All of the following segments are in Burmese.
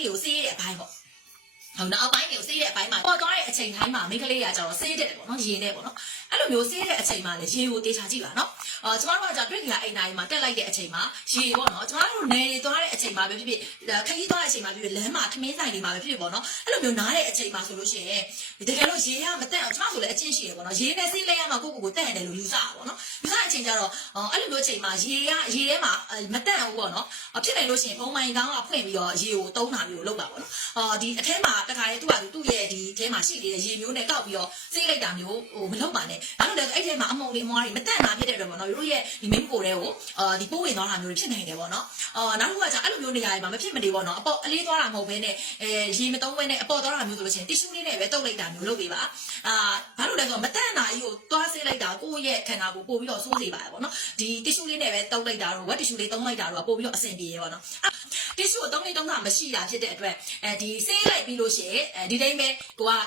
တွေကိုစေးတဲ့အပိုင်းပေါ့ဟုတ်နော်အပိုင်းတွေကိုစေးတဲ့အပိုင်းမှာပေါ်သွားတဲ့အချိန်တိုင်းမှာမိန်းကလေးကကျတော့စေးတဲ့ပေါ့နော်ရေနဲ့ပေါ့နော်အဲ့လိုမျိုးစေးတဲ့အချိန်မှာလေရေကိုတေချာကြည့်ပါနော်ကျမတို့ကကြာတွေ့ကြအိမ်တိုင်းမှာတက်လိုက်တဲ့အချိန်မှာရေပေါ့နော်ကျမတို့နေသွားတဲ့အချိန်မှာပဲဖြစ်ဖြစ်ခရီးသွားတဲ့အချိန်မှာဖြစ်ဖြစ်လမ်းမှာထမင်းဆိုင်တွေမှာပဲဖြစ်ဖြစ်ပေါ့နော်အဲ့လိုမျိုးနားတဲ့အချိန်မှာဆိုလို့ရှိရင်တကယ်လို့ရေကမတက်အောင်ကျမဆိုလည်းအချင်းရှိရပေါ့နော်ရေနဲ့စေးလဲရမှာကိုတက်ရတယ်လို့ယူဆတာပေါ့နော်ယူဆတဲ့အချိန်ကျတော့အဲ့လိုမျိုးအချိန်မှာရေထဲမှာမတက်အောင်ပေါ့နော်ဖြစ်နိုင်လို့ရှိရင်ဘုံမိုင်ကောင်းကဖွင့်ပြီးတော့ရေကိုတုံးတာမျိုးလုပ်ပါပေါ့နော်ဒီအထဲမှာတခါလေသူ့ရဲ့ဒီအထဲမှာရှိနေတဲ့ရေမျိုးနဲ့တောက်ပြီးတော့စေးလိုက်တာမျိုးမလုပ်ပါနဲ့ဘာလို့လဲဆိုအဲ့ထဲမှာအမုံတွေမွားတွေမတက်တာဖြစ်တဲ့အတွက်ပေါ့နော်တို့ရဲ့ဒီမင်းကိုတွေကိုဒီပိုးဝင်သွားတာမျိုးတွေဖြစ်နိုင်တယ်ပေါ့နော်နောက်တစ်ခုကကြာအဲ့လိုမျိုးနေရာတွေမှာမဖြစ်မနေပေါ့နော်အပေါ်အလေးသွားတာမဟုတ်ဘဲနဲ့ရေမတုံးဘဲနဲ့အပေါ်သွားတာမျိုးဆိုလို့ရှိရင်တီရှူးလေးနဲ့ပဲတုပ်လိုက်တာမျိုးလုပ်ပေးပါဘာလို့လဲဆိုတော့မတက်တာကြီးကိုသွားစေးလိုက်တာကိုယ့်ရဲ့ခန္ဓာကိုယ်ပို့ပြီးတော့ဆိုးစေပါတယ်ပေါ့နော်ဒီတီရှူးလေးနဲ့ပဲတုပ်လိုက်တာတော့ဝက်တီရှူးလေးတုံးလိုက်တာတော့ပို့ပြီးတော့အဆင်ပြေရပေါ့နော်တီရှူးကိုတုံးတာမရှိတာဖြစ်တဲ့အတွက်ဒီစေးလိုက်ပြီးလို့ရှိရင်ဒီတိုင်းပဲ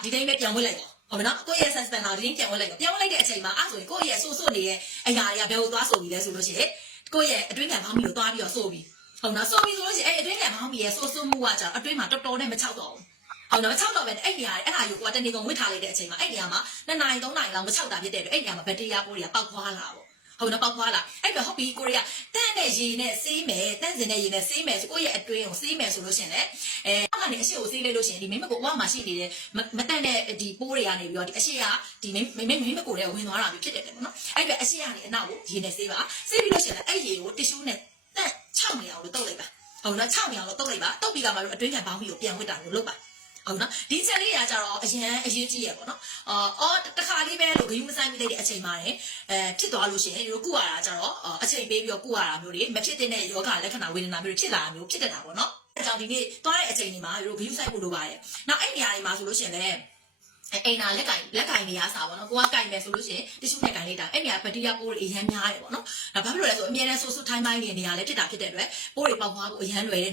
ဒီတိုင်းပဲပြန်ဝင်လိုက်ပါဟုတ်မနော်ကိုယ့်ရဲ့ suspender ဒီပြန်ဝင်လိုက်တဲ့အချိန်မှာအဲ့ဆိုရင်ကိုယ့်ရဲ့ဆိုးနေတဲ့အရာတွေကဘယ်ကိုသွားဆိုပြီးလဲဆိုလို့ရှိရင်ကိုယ့်ရဲ့အတွင်းခံပေါင်းမီကိုသွားပြီးတော့ဆိုပြီးဟုတ်နော်ဆိုပြီးဆိုလို့ရှိရင်အတွင်းခံပေါင်းမီရဲ့ဆိုးမှုကကြာအတွင်းမှာတော်တော်နဲ့မချောက်တော့ဘူးဟုတ်နော်6တော့ပဲအဲ့နေရာအဲ့ဒါကိုတနေ့ကုန်ဝစ်ထားလိုက်တဲ့အချိန်မှာအဲ့နေရာမှာ2နာရီ3နာရီလောက်မချောက်တာဖြစ်တဲ့အတွက်အဲ့နေရာမှာဘက်တီးရီးယားပိုးတွေကပောက်ခွာလာပေါ့ဟုတ်နော်ပောက်ခွာလာအဲ့တော့ဟုတ်ပြီကိုရီးယားတန့်တဲ့ရေနဲ့စေးမယ်တန့်စင်တဲ့ရေနဲ့စေးမယ်ဆိုကိုယ့်ရဲ့အတွင်းကိုစေးမယ်ဆိုလို့ရှိရင်လည်းအောက်ကနေအရှိကိုစေးလိုက်လို့ရှိရင်ဒီမင်းမကိုဝါမှာရှိနေတဲ့မတန့်တဲ့ဒီပိုးတွေကနေပြီးတော့ဒီအရှိကဒီမင်းမကိုတဲ့ဝင်သွားတာဖြစ်တယ်ပေါ့နော်အဲ့တော့အရှိကနေအနောက်ကိုရေနဲ့စေးပါစေးပြီးလို့ရှိရင်လည်းအဲ့ရေကိုတီရှူးနဲ့တန့်6နေအောင်လို့တုပ်လိုက်ပါဟုတ်နော်6နေအောင်လို့တုပ်လိုက်ပါတုပ်ပြီးကမှအတွင်းခံပေါင်းပြီးကိုပြန်ဝစ်တာလို့လုပ်ပါဟုတ်နော်ဒီချက်လေးကကြတော့အရင်အရေးကြီးရပေါ့နော်တခါလေးပဲလို့ဂယုမဆိုင်မိလိုက်တဲ့အချိန်မှာဖြစ်သွားလို့ရှိရင်တို့ကုရတာကြတော့အချိန်ပေးပြီးတော့ကုရတာမျိုးတွေမဖြစ်တဲ့ယောဂလက္ခဏာဝေဒနာမျိုးတွေဖြစ်လာတာမျိုးဖြစ်တတ်တာပေါ့နော်အဲကြောင့်ဒီနေ့သွားတဲ့အချိန်တွေမှာတို့ဂယုဆိုင်ဖို့လိုပါတယ်နောက်အဲ့နေရာတွေမှာဆိုလို့ရှိရင်လည်းအိမ်နာလက်ကင်နေရစားပေါ့နော်ကိုကကင်မယ်ဆိုလို့ရှိရင်တ िश ူးနဲ့ကင်လိုက်တာအဲ့နေရာဘက်တီးရီးယားပိုးတွေအရမ်းများတယ်ပေါ့နော်ဒါဘာဖြစ်လို့လဲဆိုအမြဲတမ်းဆိုးထိုင်းပိုင်းနေနေရာလည်းဖြစ်တာဖြစ်တဲ့အတွက်ပိုးတွေပေါက်သွားဖို့အရမ်းလွယ်တယ်